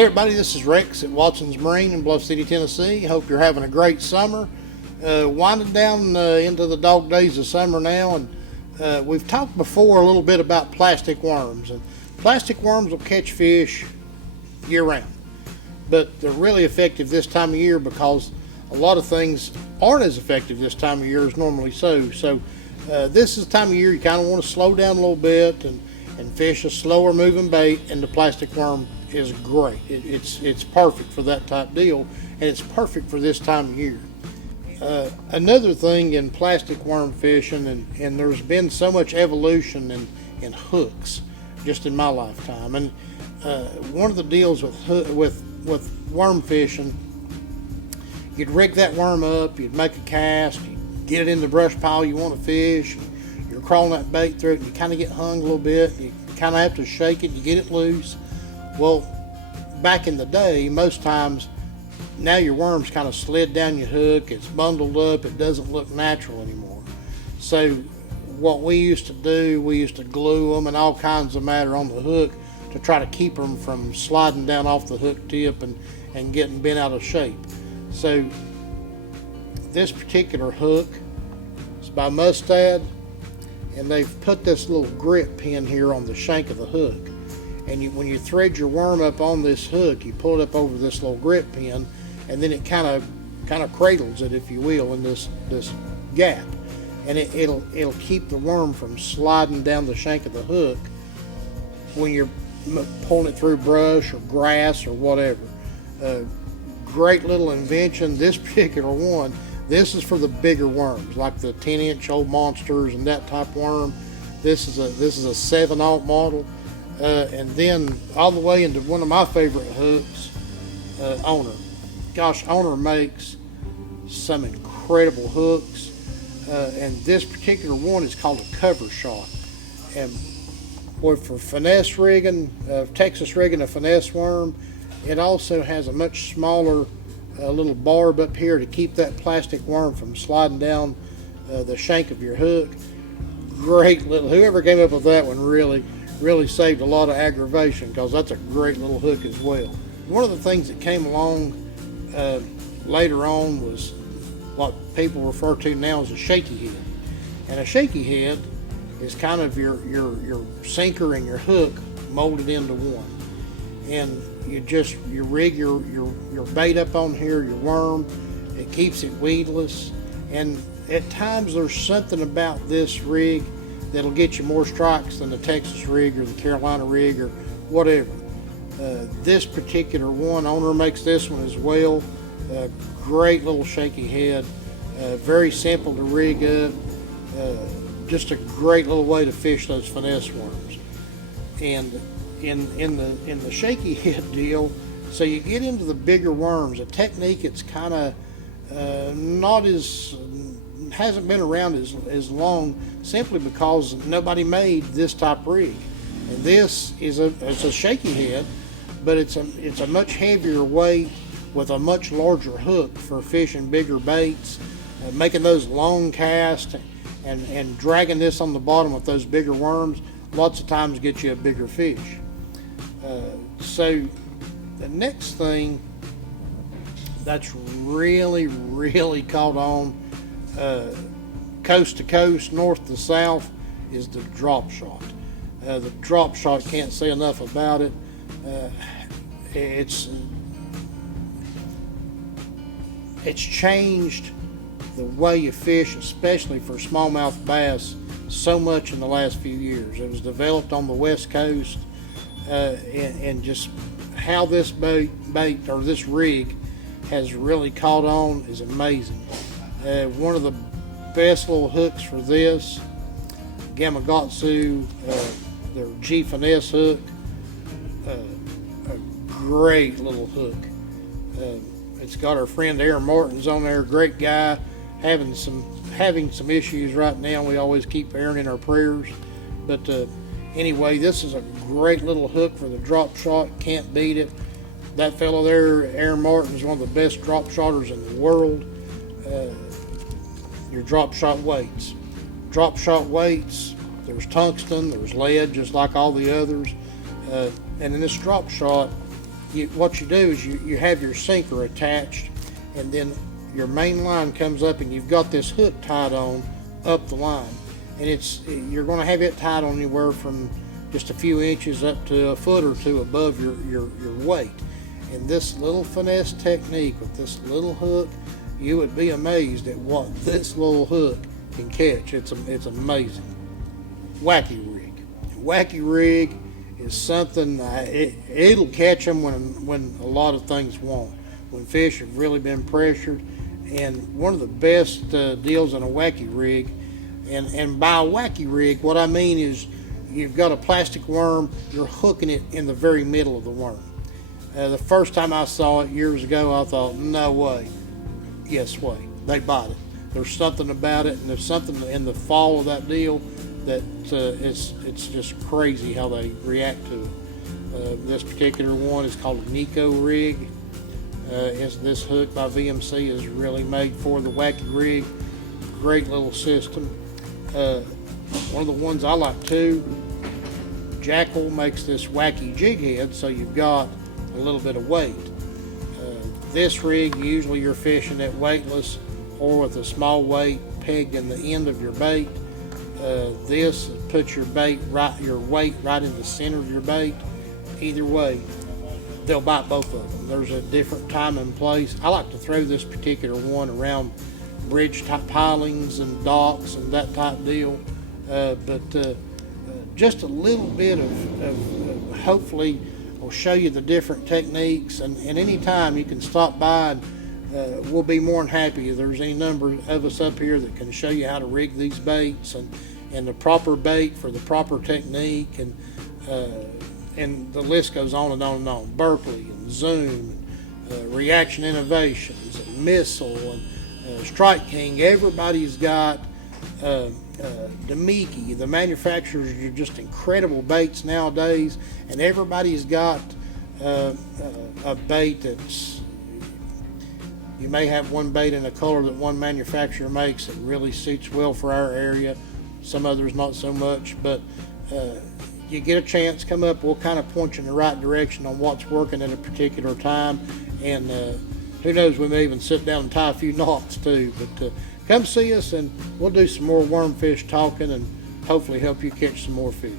Hey everybody, this is Rex at Watson's Marine in Bluff City, Tennessee. Hope you're having a great summer. Winding down into the dog days of summer now, and we've talked before a little bit about plastic worms. And plastic worms will catch fish year round, but they're really effective this time of year because a lot of things aren't as effective this time of year as normally so. So this is the time of year you kind of want to slow down a little bit and fish a slower moving bait, and the plastic worm is great. It's perfect for that type deal, and it's perfect for this time of year. Another thing in plastic worm fishing, and there's been so much evolution in hooks just in my lifetime, and one of the deals with worm fishing, you'd rig that worm up, you'd make a cast, you'd get it in the brush pile you want to fish, you're crawling that bait through it, and you kind of get hung a little bit, you kind of have to shake it, you get it loose. Well, back in the day, most times, now your worm's kind of slid down your hook, it's bundled up, it doesn't look natural anymore. So what we used to do, we used to glue them and all kinds of matter on the hook to try to keep them from sliding down off the hook tip and getting bent out of shape. So this particular hook is by Mustad, and they've put this little grip pin here on the shank of the hook. And when you thread your worm up on this hook, you pull it up over this little grip pin, and then it kind of cradles it, if you will, in this gap, and it'll keep the worm from sliding down the shank of the hook when you're pulling it through brush or grass or whatever. Great little invention. This particular one, this is for the bigger worms, like the 10-inch old monsters and that type worm. This is a 7/0 model. And then all the way into one of my favorite hooks, Owner. Gosh, Owner makes some incredible hooks, and this particular one is called a cover shot. And boy, for finesse rigging, Texas rigging a finesse worm, it also has a much smaller little barb up here to keep that plastic worm from sliding down the shank of your hook. Great little, whoever came up with that one really saved a lot of aggravation, because that's a great little hook as well. One of the things that came along later on was what people refer to now as a shaky head. And a shaky head is kind of your sinker and your hook molded into one. And you rig your bait up on here, your worm, it keeps it weedless. And at times there's something about this rig that'll get you more strikes than the Texas rig or the Carolina rig or whatever. This particular one, Owner makes this one as well. Great little shaky head, very simple to rig up, just a great little way to fish those finesse worms. And in the shaky head deal, so you get into the bigger worms, a technique that's kind of hasn't been around as long, simply because nobody made this type rig. And this is it's a shaky head, but it's a much heavier weight with a much larger hook for fishing bigger baits, making those long casts, and dragging this on the bottom with those bigger worms lots of times get you a bigger fish. So the next thing that's really caught on coast to coast, north to south, is the drop shot. The drop shot, can't say enough about it. It's changed the way you fish, especially for smallmouth bass, so much in the last few years. It was developed on the West Coast, and just how this bait or this rig has really caught on is amazing. One of the best little hooks for this, Gamakatsu, their G Finesse hook, a great little hook. It's got our friend Aaron Martin's on there, great guy, having some issues right now. We always keep Aaron in our prayers, but anyway, this is a great little hook for the drop shot. Can't beat it. That fellow there, Aaron Martin, is one of the best drop shotters in the world. Your drop shot weights. Drop shot weights, there's tungsten, there's lead, just like all the others. And in this drop shot, what you do is you have your sinker attached, and then your main line comes up, and you've got this hook tied on up the line, and you're going to have it tied on anywhere from just a few inches up to a foot or two above your weight. And this little finesse technique with this little hook, you would be amazed at what this little hook can catch. It's amazing. Wacky rig. Wacky rig is something, it'll catch them when a lot of things won't. When fish have really been pressured. And one of the best deals in a wacky rig, and by a wacky rig, what I mean is you've got a plastic worm, you're hooking it in the very middle of the worm. The first time I saw it years ago, I thought, no way. Yes way. They bite it. There's something about it, and there's something in the fall of that deal that it's just crazy how they react to it. This particular one is called a Nico rig. This hook by VMC is really made for the wacky rig. Great little system. One of the ones I like too, Jackal makes this wacky jig head, so you've got a little bit of weight. This rig, usually you're fishing at weightless or with a small weight pegged in the end of your bait. This puts your weight right in the center of your bait. Either way, they'll bite both of them. There's a different time and place. I like to throw this particular one around bridge type pilings and docks and that type deal. But just a little bit of hopefully will show you the different techniques, and anytime you can stop by, and we'll be more than happy if there's any number of us up here that can show you how to rig these baits and the proper bait for the proper technique, and the list goes on and on and on. Berkeley and Zoom, Reaction Innovations, and Missile, and Strike King. Everybody's got Demiki. The manufacturers are just incredible baits nowadays, and everybody's got a bait that's, you may have one bait in a color that one manufacturer makes that really suits well for our area, some others not so much, but you get a chance, come up, we'll kind of point you in the right direction on what's working at a particular time, and who knows, we may even sit down and tie a few knots too. But come see us, and we'll do some more wormfish talking and hopefully help you catch some more fish.